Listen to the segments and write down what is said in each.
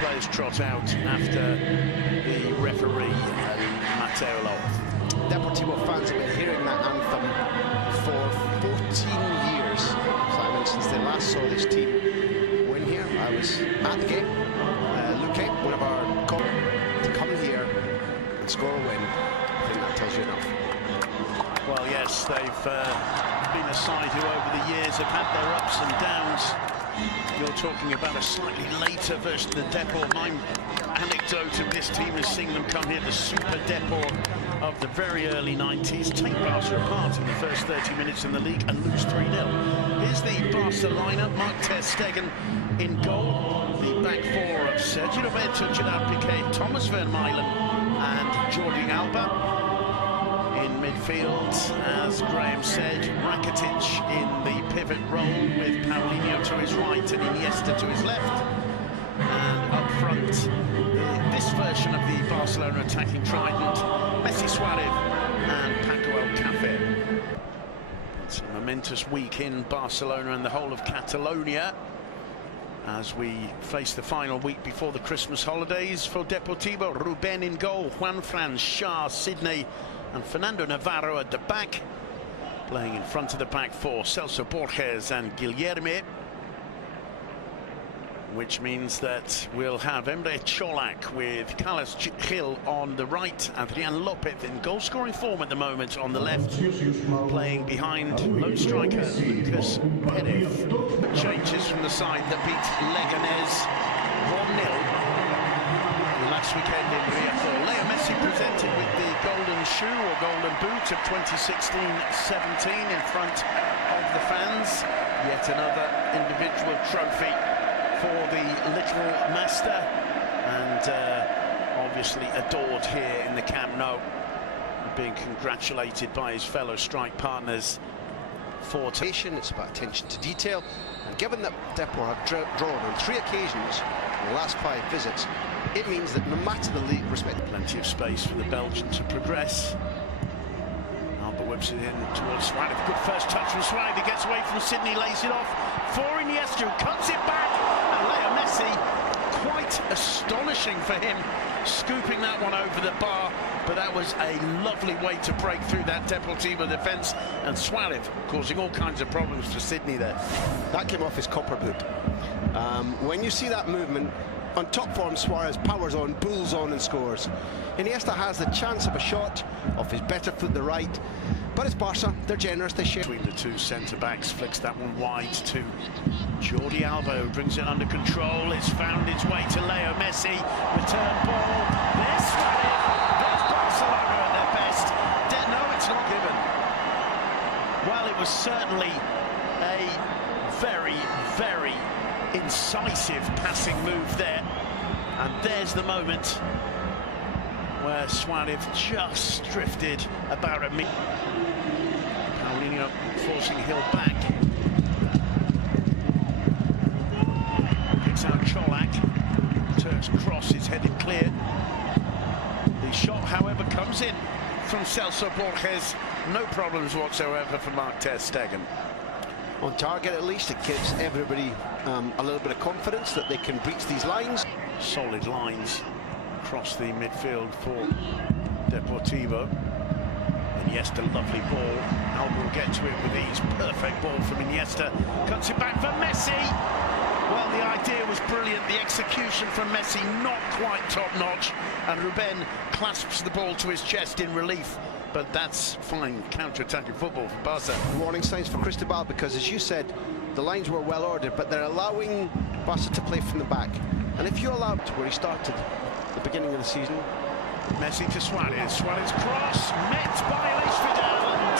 players trot out after the referee, Mateo. Deportivo fans have been hearing that anthem for 14 years, Simon, since they last saw this team win here. I was at the game. Luque, one of our to come here and score a win, I think that tells you enough. Well, yes, they've been a side who over the years have had their ups and downs. You're talking about a slightly later version of the Depor. My anecdote of this team is seeing them come here, the Super Depor of the very early 90s, take Barca apart in the first 30 minutes in the league and lose 3-0. Here's the Barcelona, Mark ter Stegen in goal. The back four of Sergio Roberto, Gerard Piqué, Thomas Vermaelen and Jordi Alba. In midfield, as Graham said, Rakitic in the pivot role with Paulinho to his right and Iniesta to his left. And up front, this version of the Barcelona attacking trident, Messi, Suarez and Paco Alcacer. It's a momentous week in Barcelona and the whole of Catalonia as we face the final week before the Christmas holidays. For Deportivo, Ruben in goal, Juanfran, Shah, Sidney and Fernando Navarro at the back. Playing in front of the back four, Celso Borges and Guilherme. Which means that we'll have Emre Cholak with Carlos Gil on the right, Adrian Lopez in goal-scoring form at the moment on the left, playing behind lone striker Lucas Perez. Changes from the side that beat Leganés 1-0 last weekend in Rio. Leo Messi presented with the golden shoe or golden boot of 2016-17 in front of the fans. Yet another individual trophy for the little master, and obviously adored here in the Camp Nou, being congratulated by his fellow strike partners. It's about attention to detail, and given that Depor have drawn on 3 occasions in the last 5 visits, it means that no matter the league respect, plenty of space for the Belgian to progress. Alba whips it in towards Suarez. Good first touch from Suarez. He gets away from Sidney, lays it off for Iniesta, who cuts it back. And Leo Messi, quite astonishing for him, scooping that one over the bar. But that was a lovely way to break through that Deportivo defence. And Suarez causing all kinds of problems for Sidney there. That came off his copper boot. When you see that movement, on top form, Suarez powers on, pulls on and scores. Iniesta has the chance of a shot off his better foot, the right. But it's Barca, they're generous, they share. Between the two centre-backs, flicks that one wide to Jordi Alba, who brings it under control. It's found its way to Leo Messi. Return ball. There's Suarez. There's Barcelona at their best. No, it's not given. Well, it was certainly a very, very incisive passing move there. And there's the moment where Suarez just drifted about a minute. Paulinho forcing Hill back. Picks out Cholak. Turks cross is headed clear. The shot, however, comes in from Celso Borges. No problems whatsoever for Mark ter Stegen. On target, at least, it gives everybody a little bit of confidence that they can breach these lines. Solid lines across the midfield for Deportivo. Iniesta, lovely ball. Alba will get to it with ease. Perfect ball from Iniesta. Cuts it back for Messi. Well, the idea was brilliant. The execution from Messi not quite top-notch. And Ruben clasps the ball to his chest in relief. But that's fine counter-attacking football for Barca. Warning signs for Cristobal, because as you said, the lines were well ordered, but they're allowing Barca to play from the back. And if you allow where he started at the beginning of the season. Messi to Suarez. Suarez cross, met by Luis Vidal and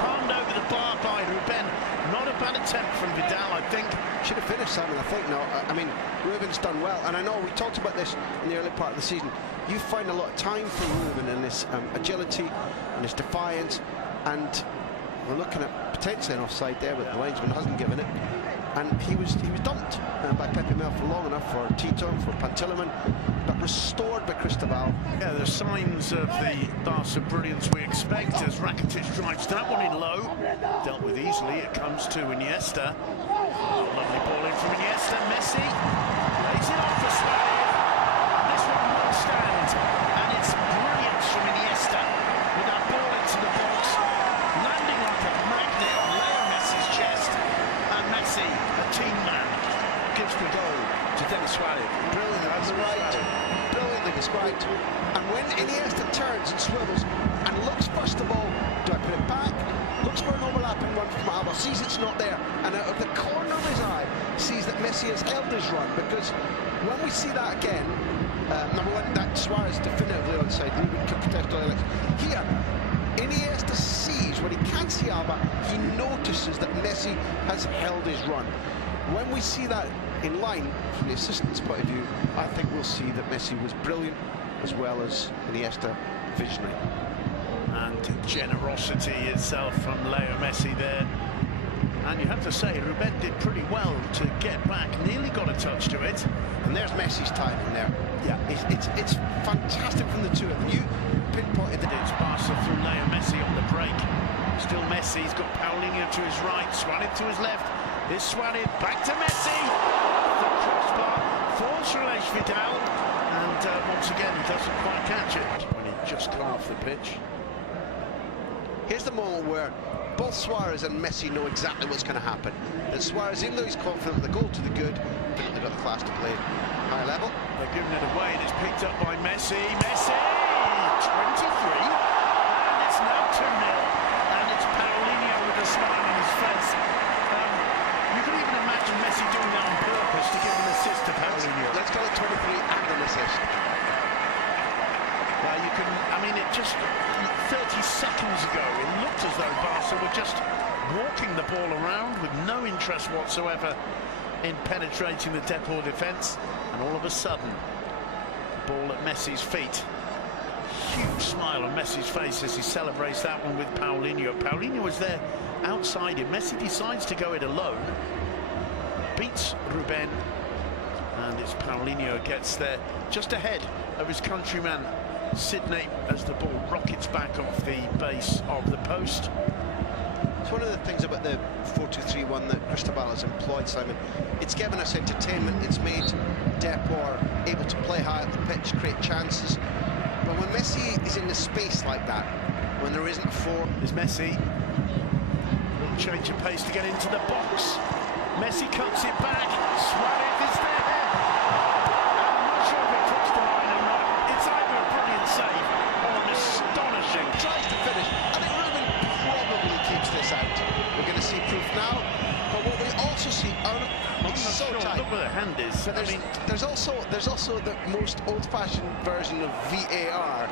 palmed over the bar by Ruben. Not a bad attempt from Vidal, I think. Should have finished, Simon, I think. No, I mean, Ruben's done well, and I know we talked about this in the early part of the season. You find a lot of time for Ruben and his agility and his defiance, and we're looking at potentially an offside there, but the linesman hasn't given it. And he was dumped by Pepe Mel for long enough for Tito, for Pantilimon, but restored by Cristobal. Yeah, there's signs of the Barca brilliance we expect as Rakitic drives that one in low. Dealt with easily, it comes to Iniesta. Lovely ball in from Iniesta. Messi lays it off for Suarez. to Dennis Suarez. Brilliantly described. Brilliantly described. And when Iniesta turns and swivels and looks, first of all, do I put it back? Looks for an overlapping run from Alba, sees it's not there, and out of the corner of his eye, sees that Messi has held his run, because when we see that again, number one, that Suarez definitively onside, Ruben can protest all elections. Here, Iniesta sees, when he can't see Alba, he notices that Messi has held his run. When we see that in line, from the assistant's point of view, I think we'll see that Messi was brilliant, as well as Iniesta visionary. And generosity itself from Leo Messi there. And you have to say, Ruben did pretty well to get back, nearly got a touch to it. And there's Messi's timing there. Yeah, it's fantastic from the two of them. You pinpointed it. It's Barca through Leo Messi on the break. Still Messi, he's got Paulinho to his right, Suarez to his left. This Suarez back to Messi. The crossbar falls from Vidal, and once again he doesn't quite catch it when he just come off the pitch. Here's the moment where both Suarez and Messi know exactly what's going to happen. That Suarez, even though he's confident the goal to the good, but they've got the class to play high level. They're giving it away, and it's picked up by Messi. Messi, 23, and it's now 2-0, and it's Paulinho with a smile on his face. You can even imagine Messi doing that on purpose to give an assist to Paulinho. Let's call it 23 and an assist. You can, I mean, it just 30 seconds ago, it looked as though Barca were just walking the ball around with no interest whatsoever in penetrating the Deportivo defence, and all of a sudden, ball at Messi's feet. Huge smile on Messi's face as he celebrates that one with Paulinho. Paulinho was there outside him. Messi decides to go it alone, beats Ruben, and it's Paulinho who gets there just ahead of his countryman Sydney as the ball rockets back off the base of the post. It's one of the things about the 4-2-3-1 that Cristobal has employed, Simon. It's given us entertainment, it's made Depor able to play high at the pitch, create chances. But when Messi is in the space like that, when there isn't a four... There's Messi. Little change of pace to get into the box. Messi cuts it back. Suarez is there. I'm not sure if it crossed the line or not. It's either a brilliant save or an astonishing. Tries to finish. I think Ruben probably keeps this out. We're going to see proof now. But what we also see, it's so tight. Look where the hand is. There's also the most old-fashioned version of VAR.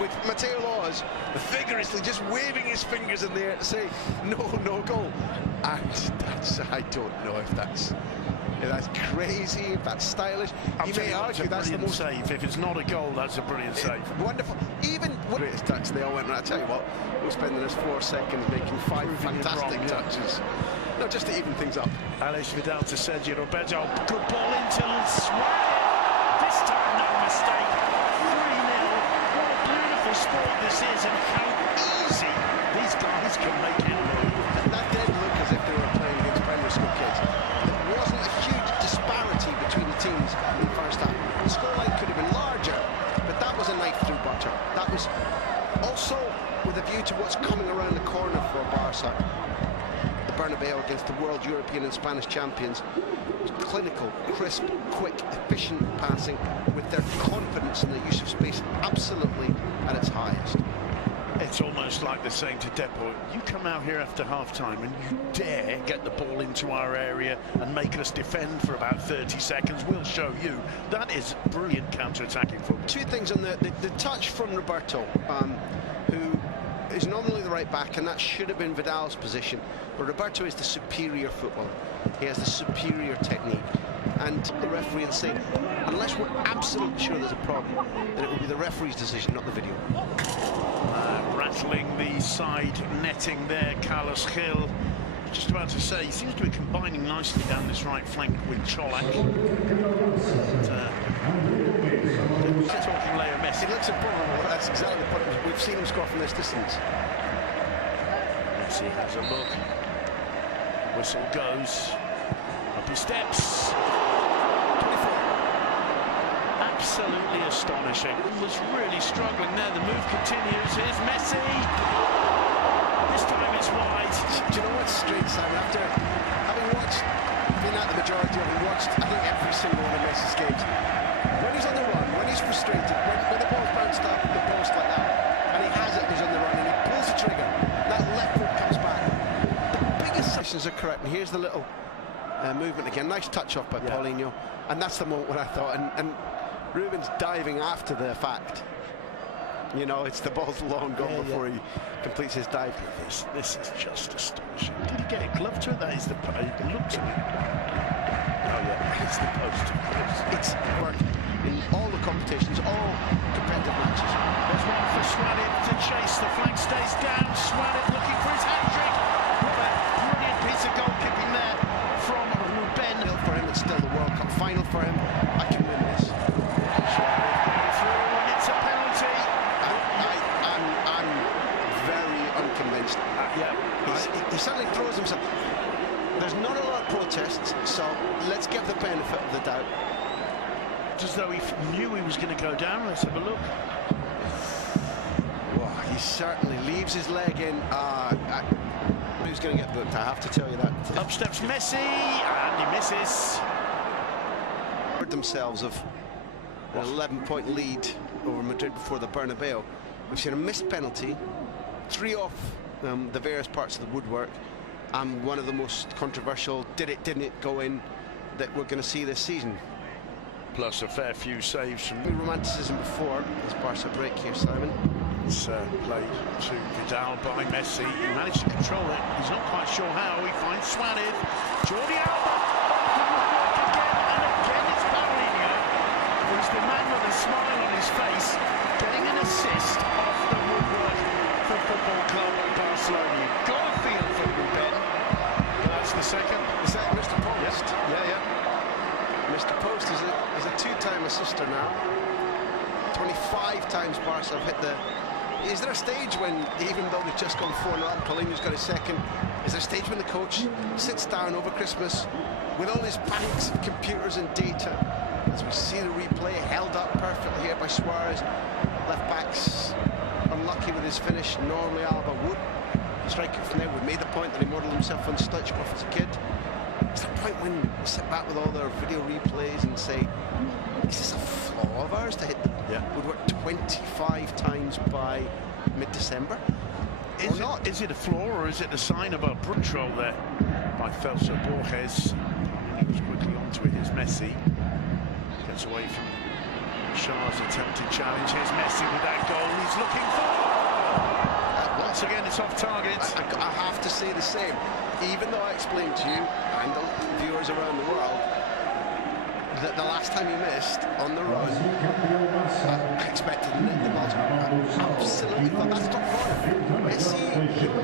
With Mateo Laws vigorously just waving his fingers in the air to say no goal, and that's, I don't know if that's crazy, if that's stylish. You may argue that's the most save. If it's not a goal, that's a brilliant save. Wonderful. Even greatest touch, they all went right. I tell you what, we're spending this 4 seconds making 5 fantastic touches. No, just to even things up. Alex Vidal to Sergio Roberto. Good ball into Suarez. This time, no mistake. 3-0. What a beautiful sport this is, and how easy these guys can make it look. That did look as if they were playing against primary school kids. There wasn't a huge disparity between the teams in the first half. The scoreline could have been larger, but that was a knife through butter. That was also with a view to what's coming around the corner for Barca. Bernabeu against the world, European and Spanish champions. Clinical, crisp, quick, efficient passing with their confidence in the use of space absolutely at its highest. It's almost like they're saying to Depor, you come out here after half-time and you dare get the ball into our area and make us defend for about 30 seconds, we'll show you. That is brilliant counter-attacking football. 2 things on the touch from Roberto, who is nominally the right back, and that should have been Vidal's position. But Roberto is the superior footballer. He has the superior technique. And the referee is saying, unless we're absolutely sure there's a problem, then it will be the referee's decision, not the video. Rattling the side netting there, Carlos Gil. Just about to say, he seems to be combining nicely down this right flank with Cholak. Talking Leo Messi. It looks improbable, but that's exactly the point. We've seen him score from this distance. Messi has a look. Whistle goes. Up he steps. 24. Absolutely astonishing. Was really struggling there. The move continues. Here's Messi. This time it's wide. Do you know what's strange, Simon? After having watched, been at the majority of them, watched I think every single one of Messi's games. When he's on the run, when he's frustrated, when the ball's bounced off the post like that, and he has it and he's on the run and he pulls the trigger, that left foot comes back. The biggest sessions are correct, and here's the little movement again. Nice touch off by Paulinho, and that's the moment when I thought, and Ruben's diving after the fact. You know, it's the ball's long gone before he completes his dive. This is just astonishing. Did he get a glove to it? That is the post. Look to it. Oh yeah, it's the post. It's worked in all the competitions, all competitive matches. There's one for Suarez to chase. The flag stays down. Suarez looking for his hat-trick. What a brilliant piece of goalkeeping there from Ruben. For him, it's still the World Cup final for him. I can win this. Suarez through, and it's a penalty. I'm very unconvinced. He suddenly throws himself. There's not a lot of protests, so let's give the benefit of the doubt. Just as though he knew he was going to go down. Let's have a look. Well, he certainly leaves his leg in. Who's going to get booked? I have to tell you that. Up steps Messi, and he misses. Themselves of an 11-point lead over Madrid before the Bernabeu. We've seen a missed penalty, 3 off the various parts of the woodwork, and one of the most controversial didn't it go in that we're going to see this season. Plus a fair few saves from romanticism before this Barca break here, Simon. It's played to Vidal by Messi. He managed to control it. He's not quite sure how. He finds Suarez. Jordi Alba. And again it's Paulinho, who's the man with a smile on his face, getting an assist off the woodwork for Football Club Barcelona. You've got a feel for Ruben. That's the second. Is that Mr. Post? Yeah. Mr. Post is a two-time assister now. 25 times Barca have hit the... Is there a stage when, even though they've just gone 4-0 and Paulinho's got a second, is there a stage when the coach sits down over Christmas with all his banks of computers and data, as we see the replay held up perfectly here by Suarez? Left back's unlucky with his finish. Normally Alba would strike it from there. We've made the point that he modelled himself on Stoichkov as a kid. It's the point when we sit back with all their video replays and say, is this a flaw of ours to hit the woodwork 25 times by mid-December? Is it a flaw, or is it a sign of a control there by Celso Borges? He was quickly onto it. Here's Messi. Gets away from Shah's attempted challenge. Here's Messi with that goal. He's looking for... Once again, it's off target. I have to say the same. Even though I explained to you and the viewers around the world that the last time he missed on the run, I expected the ball to absolutely thought that's not corner. Messi,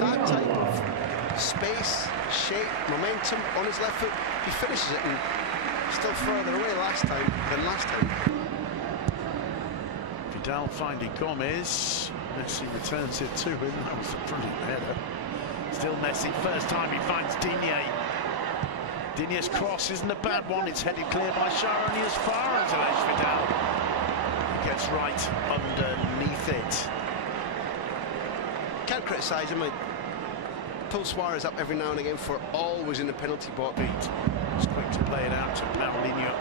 that type of space, shape, momentum on his left foot, he finishes it, and still further away last time than last time. Vidal finding Gomez. Messi returns it to him. That was a brilliant header. Still Messi, first time he finds Digne. Digne's cross isn't a bad one. It's headed clear by Shah, only as far as Aleix Vidal. He gets right underneath it. Can't criticise him. I pull Suarez up every now and again for always in the penalty box. He's quick to play it out to Paulinho.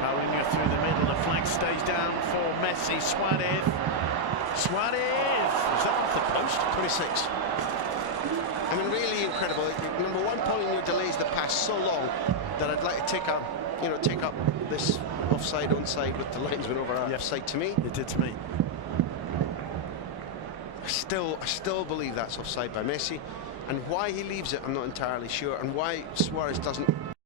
Paulinho through the middle. The flag stays down for Messi. Suarez. Is that off the post? 26. I mean, really incredible. Number one, Paulinho delays the pass so long that I'd like to take up this offside, onside with the linesman over our offside. To me, it did to me. I still believe that's offside by Messi, and why he leaves it, I'm not entirely sure, and why Suarez doesn't